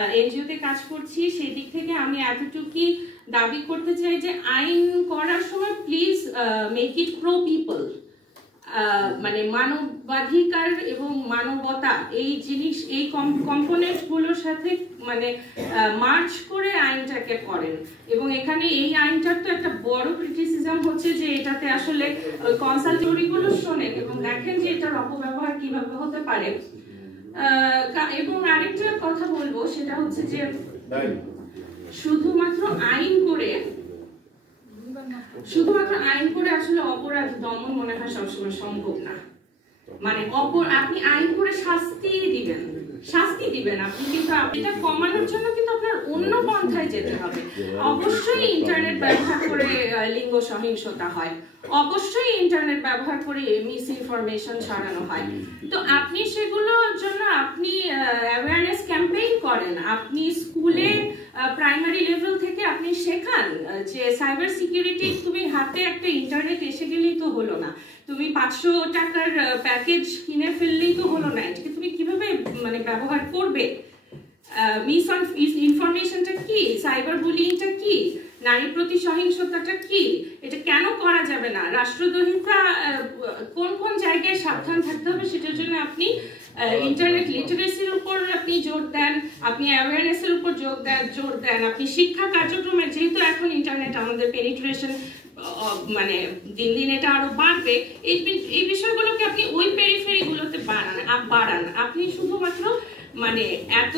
এনজিওতে কাজ করছি, সেই দিক থেকে আমি এতটুকুই দাবি করতে চাই যে আইন করার সময় please make it pro people, মানে মানবাধিকার এবং মানবতা এই জিনিস, এই কম্পোনেন্ট গুলোর সাথে মানে মার্চ করে আইনটাকে করেন। এবং এখানে এই আইনটার তো একটা বড় ক্রিটিসিজম হচ্ছে যে এটাতে আসলে কনসালটেন্ট গুলো শোনেন এবং দেখেন যে এটার অপব্যবহার কিভাবে হতে পারে। এবং আরেকটা কথা বলবো সেটা হচ্ছে যে শুধুমাত্র আইন করে আসলে অপরাধ দমন মনে হয় সবসময় সম্ভব না। মানে আপনি আইন করে শাস্তি দিবেন আপনি, কিন্তু এটা কমানোর জন্য কিন্তু আপনার অন্য পন্থায় যেতে হবে। অবশ্যই ইন্টারনেট ব্যবহার করে লিঙ্গ সহিংসতা হয়, অবশ্যই ইন্টারনেট ব্যবহার করে মিস ইনফরমেশন ছড়ানো হয়। তো আপনি সেগুলোর জন্য আপনি অ্যাওয়ারনেস ক্যাম্পেইন করেন, আপনি স্কুলে প্রাইমারি লেভেল থেকে আপনি শেখান যে সাইবার সিকিউরিটি, তুমি হাতে একটা ইন্টারনেট এসে গেলেই তো হলো না, তুমি 500 টাকার প্যাকেজ কিনে ফেললেই তো হলো না, এটাকে তুমি কিভাবে মানে ব্যবহার করবে, মিস ইনফরমেশনটা কি, সাইবার বুলিংটা কি, নারী প্রতি সহিংসতাটা কি, এটা কেন করা যাবে না, রাষ্ট্রদ্রোহিতা কোন কোন জায়গায় সাবধান থাকতে হবে সেটার জন্য আপনি ইন্টারনেট লিটারেসির উপর আপনি জোর দেন, আপনি অ্যাওয়ারনেসের উপর জোর দেন, আপনি শিক্ষা কার্যক্রমে, যেহেতু এখন ইন্টারনেট আমাদের পেনিট্রেশন মানে দিন দিন এটা আরো বাড়বে, এই বিষয়গুলোকে আপনি ওই পেরিফেরি গুলোতে বাড়ান। আপনি শুধুমাত্র মানে এত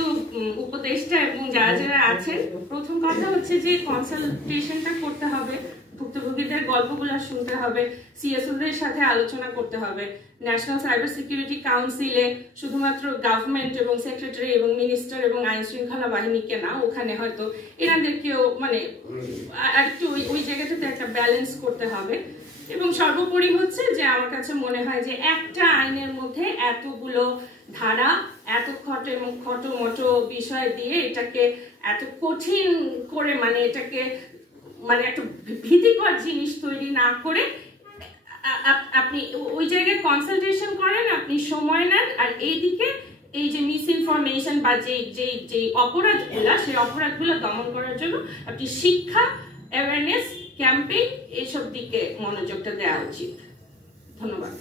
উপদেষ্টা এবং যারা যারা আছেন, প্রথম কথা হচ্ছে যে কনসালটেশনটা করতে হবে, ভুক্তভোগীদের গল্পগুলো শুনতে হবে, সিএসওদের সাথে আলোচনা করতে হবে, ন্যাশনাল সাইবার সিকিউরিটি কাউন্সিলে শুধুমাত্র গভর্নমেন্ট এবং সেক্রেটারি এবং মিনিস্টার এবং আইন শৃঙ্খলা বাহিনীকে না, ওখানে হয়তো এনাদেরকেও মানে একটু ওই জায়গাটাতে একটা ব্যালেন্স করতে হবে। এবং সর্বোপরি হচ্ছে যে আমার কাছে মনে হয় যে একটা আইনের মধ্যে এতগুলো ধারা, এত খটোমটো বিষয় দিয়ে এটাকে এত কঠিন করে মানে এটাকে মানে একটা ভীতিকর জিনিস তৈরি না করে আপনি ওই জায়গায় কনসালটেশন করেন, আপনি সময় নেন, আর এইদিকে এই যে মিস ইনফরমেশন বা যে অপরাধগুলা, সেই অপরাধগুলো দমন করার জন্য আপনি শিক্ষা, অ্যাওয়ারনেস ক্যাম্পেইন এইসব দিকে মনোযোগটা দেওয়া উচিত। ধন্যবাদ।